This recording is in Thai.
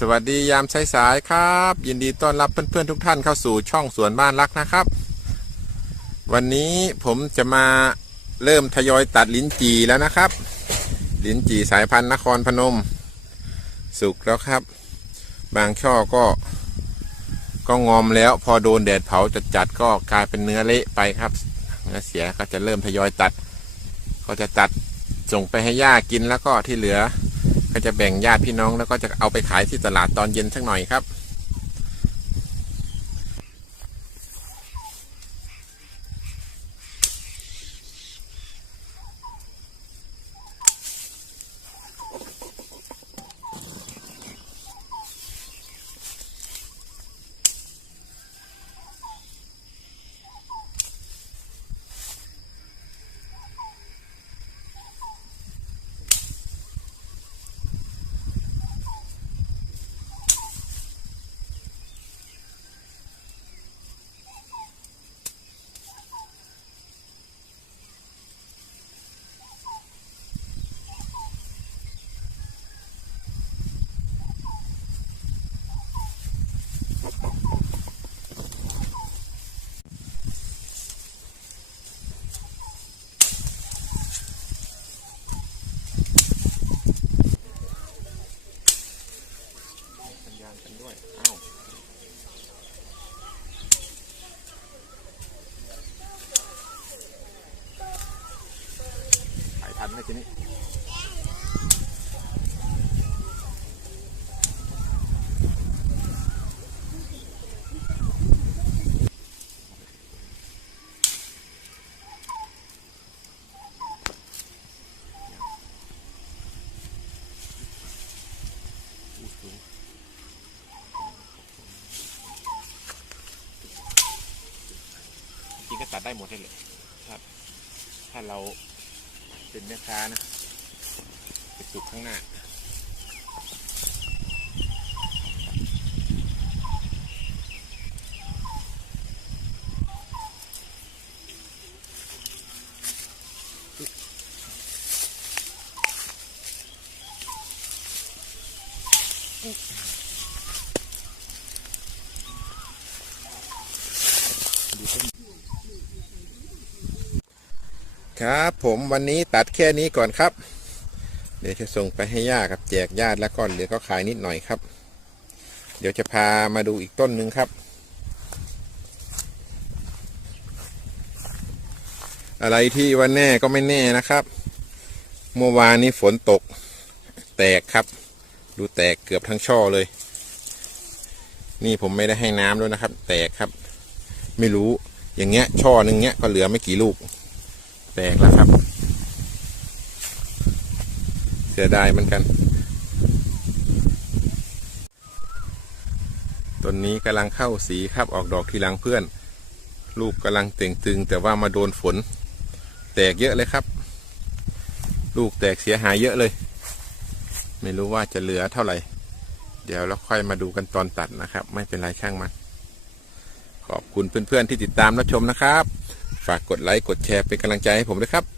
สวัสดียามใช้สายครับ ยินดีต้อนรับเพื่อนๆทุกท่านเข้าสู่ช่องสวนบ้านรักนะครับ วันนี้ผมจะมาเริ่มทยอยตัดลิ้นจีแล้วนะครับ ลิ้นจีสายพันธุ์นครพนม สุกแล้วครับ บางช่อก็ ก็งอมแล้ว พอโดนแดดเผาจัดๆก็กลายเป็นเนื้อเละไปครับเนื้อเสียก็จะเริ่มทยอยตัด ก็จะตัดส่งไปให้ย่ากินแล้วก็ที่เหลือ ก็จะแบ่งญาติพี่น้องแล้วก็จะเอาไปขายที่ตลาดตอนเย็นสักหน่อยครับ ถ่ายทันไหมทีนี้จริงก็ตัดได้หมดเลยครับ ถ้าเรา เป็นแม่ค้านะไปสุกข้างหน้าดูสิ ครับ ผมวันนี้ตัดแค่นี้ก่อนครับ เดี๋ยวจะส่งไปให้ย่ากับแจกญาติแล้วก็เหลือก็ขายนิดหน่อยครับ เดี๋ยวจะพามาดูอีกต้นหนึ่งครับ อะไรที่ว่าแน่ก็ไม่แน่นะครับ เมื่อวานนี้ฝนตก แตกครับ ดูแตกเกือบทั้งช่อเลย นี่ผมไม่ได้ให้น้ำด้วยนะครับ แตกครับ ไม่รู้อย่างเงี้ยช่อหนึ่งเงี้ยก็เหลือไม่กี่ลูก แตกแล้วครับ เสียดายเหมือนกัน ต้นนี้กำลังเข้าสีครับออกดอกทีหลังเพื่อน ลูกกำลังเต่งตึง แต่ว่ามาโดนฝน แตกเยอะเลยครับ ลูกแตกเสียหายเยอะเลย ไม่รู้ว่าจะเหลือเท่าไหร่ เดี๋ยวเราค่อยมาดูกันตอนตัดนะครับ ไม่เป็นไรช่างมันขอบคุณเพื่อนๆที่ติดตามรับชมนะครับ ฝากกดไลค์กดแชร์เป็นกำลังใจให้ผมด้วยครับ